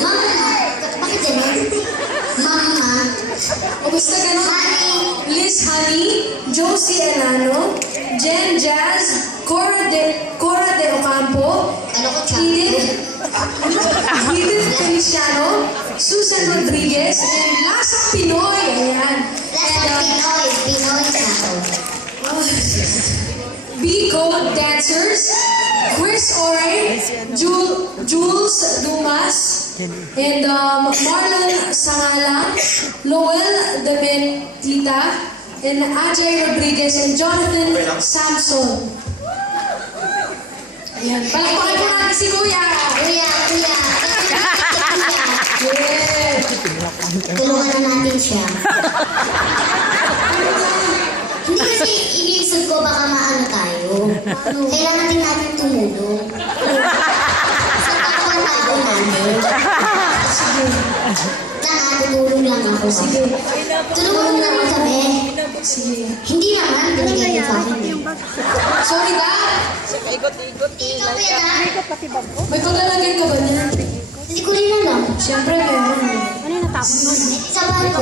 Mama. Bakit ganun? Mama. O basta ganun. Liz Honey, Josie Enano, Jen Jazz, Cora de Ocampo, Ano ko Edith Feliciano, Susan Rodriguez, and Lasang Pinoy. Ayan. Lasang Pinoy. Pinoy na ako. B-Code Dancers, Chris Ore, Jules Dumas, and Marlon Sangalang, Lowell Dementita, and Ajay Rodriguez, and Jonathan Samson. Ayan. Palakpakan po natin si Kuya. Kuya. Yeah. Tulungan na natin siya. Hindi kasi iniisip ko baka maano tayo. Kailangan din natin tumulong. Sa kapwa-tao namin. Sige. Tutulong lang ako. Sige. Tulungan mo naman kami. Sige. Hindi naman, binigay niyo sa akin. Sorry ba? Ikot-ikot. Ikaw ba na? May paglalagay ka ba niya? Hindi ko rin alam. Siyempre, meron. Sa bahay ko.